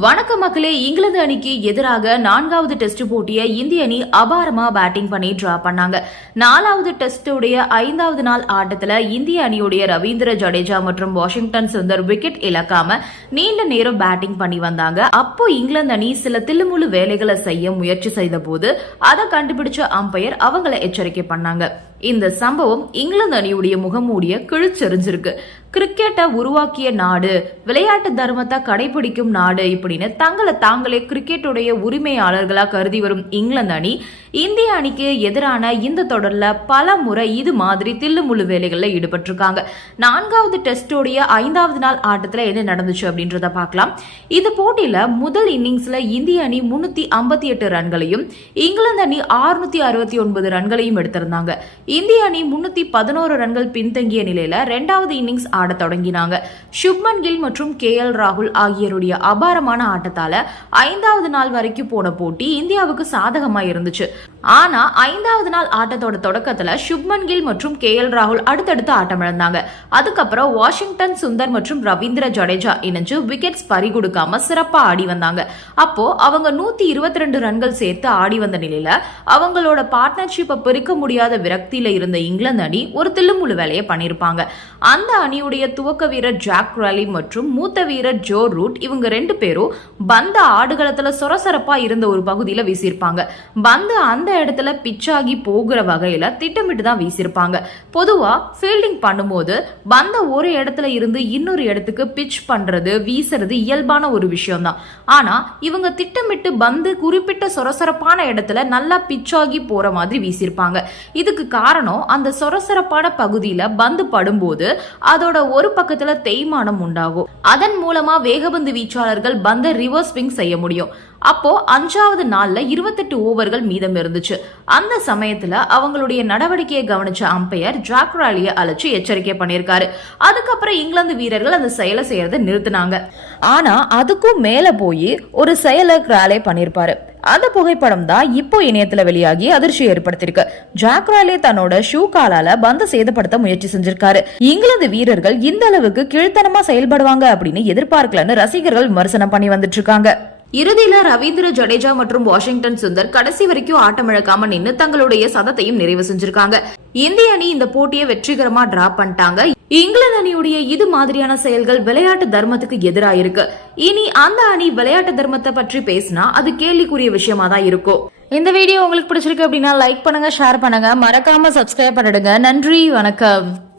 வணக்க மக்களே இங்கிலாந்து அணிக்கு எதிராக நான்காவது டெஸ்ட் போட்டியை இந்திய அணி அபாரமா பேட்டிங் பண்ணி டிரா பண்ணாங்க. நாலாவது டெஸ்டுடைய ஐந்தாவது நாள் ஆட்டத்தில் இந்திய அணியுடைய ரவீந்திர ஜடேஜா மற்றும் வாஷிங்டன் சுந்தர் விக்கெட் இழக்காம நீண்ட நேரம் பேட்டிங் பண்ணி வந்தாங்க. அப்போ இங்கிலாந்து அணி சில தில்லுமுழு வேலைகளை செய்ய முயற்சி செய்த போது அதை கண்டுபிடிச்ச அம்பையர் அவங்களை எச்சரிக்கை பண்ணாங்க. இந்த சம்பவம் இங்கிலாந்து அணியுடைய முகமூடிய கிழிச்செறிஞ்சிருக்கு. கிரிக்கெட்டை உருவாக்கிய நாடு விளையாட்டு தர்மத்தை கடைபிடிக்கும் நாடு இப்படின்னு தங்களை தாங்களே கிரிக்கெட்டுடைய உரிமையாளர்களா கருதி வரும் இங்கிலாந்து அணி இந்திய அணிக்கு எதிரான இந்த தொடர்ல பல முறை இது மாதிரி தில்லுமுள்ளு வேலைகள்ல ஈடுபட்டிருக்காங்க. நான்காவது டெஸ்டோடைய ஐந்தாவது நாள் ஆட்டத்துல என்ன நடந்துச்சு அப்படின்றத பார்க்கலாம். இந்த போட்டியில முதல் இன்னிங்ஸ்ல இந்திய அணி முன்னூத்தி ஐம்பத்தி எட்டு ரன்களையும் இங்கிலாந்து அணி ஆறுநூத்தி அறுபத்தி ஒன்பது ரன்களையும் எடுத்திருந்தாங்க. இந்திய அணி முன்னூத்தி பதினோரு ரன்கள் பின்தங்கிய நிலையில ரெண்டாவது இன்னிங்ஸ் ஆட தொடங்கினாங்க. சுப்மன் கில் மற்றும் கே எல் ராகுல் ஆகியோருடைய அபாரமான ஆட்டத்தால ஐந்தாவது நாள் வரைக்கும் போன போட்டி இந்தியாவுக்கு சாதகமா இருந்துச்சு ஆனா ஐந்தாவது நாள் ஆட்டத்தோட தொடக்கத்துல சுப்மன் கில் மற்றும் கே எல் ராகுல் அடுத்தடுத்து ஆட்டமிழந்தாங்க. அதுக்கப்புறம் வாஷிங்டன் சுந்தர் மற்றும் ரவீந்திர ஜடேஜா இணைஞ்சு விக்கெட்ஸ் பறி கொடுக்காம சிறப்பா ஆடி வந்தாங்க. அப்போ அவங்க நூத்தி இருபத்தி ரெண்டு ரன்கள் சேர்த்து ஆடி வந்த நிலையில அவங்களோட பார்ட்னர்ஷிப்பை பிரிக்க முடியாத விரக்தியில இருந்த இங்கிலாந்து அணி ஒரு தில்லுமுழு வேலையை பண்ணியிருப்பாங்க அந்த அணியுடைய துவக்க வீரர் ஜாக் ராலி மற்றும் மூத்த வீரர் ஜோ ரூட் இவங்க ரெண்டு பேரும் பந்த ஆடுகளத்துல சொரசரப்பா இருந்த ஒரு பகுதியில வீசியிருப்பாங்க. பந்து அந்த இடத்துல பிச்சாகி போகிற வகையில திட்டமிட்டு தான் வீசியிருப்பாங்க. பொதுவா ஃபீல்டிங் பண்ணும்போது பந்த ஒரு இடத்துல இருந்து இன்னொரு இடத்துக்கு பிச் பண்றது வீசுறது இயல்பான ஒரு விஷயம் தான் ஆனா இவங்க திட்டமிட்டு பந்து குறிப்பிட்ட சொரசொரப்பான இடத்துல நல்லா பிச்சாகி போற மாதிரி வீசியிருப்பாங்க. இதுக்கு காரணம் அந்த சொரசொரப்பான பகுதியில பந்து படும்போது அதோட ஒரு பக்கத்துல தேய்மானம் உண்டாகும். அதன் மூலமா வேகபந்து வீச்சாளர்கள் பந்தை ரிவர்ஸ் ஸ்விங் செய்ய முடியும். அப்போ அஞ்சாவது நாள்ல இருபத்தெட்டு ஓவர்கள் மீதம் இருந்துச்சு. அந்த சமயத்துல அவங்களுடைய நடவடிக்கையை கவனிச்ச அம்பையர் ஜாக் ராலிய அழைச்சு எச்சரிக்கை பண்ணியிருக்காரு. அதுக்கப்புறம் இங்கிலாந்து வீரர்கள் அந்த செயலை செய்யறதை நிறுத்தினாங்க. ஆனா அதுக்கும் மேல போய் ஒரு செயலை கிராலே பண்ணிருப்பாரு அந்த புகைப்படம் தான் இப்போ இணையத்துல வெளியாகி அதிர்ச்சி ஏற்படுத்தியிருக்கு. ஜாக் ராலே தன்னோட ஷூ காலால பந்த சேதப்படுத்த முயற்சி செஞ்சிருக்காரு. இங்கிலாந்து வீரர்கள் இந்த அளவுக்கு கீழ்த்தனமா செயல்படுவாங்க அப்படின்னு எதிர்பார்க்கலன்னு ரசிகர்கள் விமர்சனம் பண்ணி வந்துட்டு இருக்காங்க. இறுதியில ரவீந்திர ஜடேஜா மற்றும் வாஷிங்டன் சுந்தர் கடைசி வரைக்கும் ஆட்டமிழக்காம நின்னு தங்களுடைய சதத்தையும் நிறைவு செஞ்சிருக்காங்க. இந்திய அணி இந்த போட்டியை வெற்றிகரமா டிரா பண்ணிட்டாங்க. இங்கிலாந்து அணியுடைய இது மாதிரியான செயல்கள் விளையாட்டு தர்மத்துக்கு எதிராக இருக்கு. இனி அந்த அணி விளையாட்டு தர்மத்தை பற்றி பேசினா அது கேள்விக்குரிய விஷயமா தான் இருக்கும். இந்த வீடியோ உங்களுக்கு பிடிச்சிருக்கு அப்படின்னா லைக் பண்ணுங்க ஷேர் பண்ணுங்க. மறக்காம சப்ஸ்கிரைப் பண்ணிடுங்க. நன்றி வணக்கம்.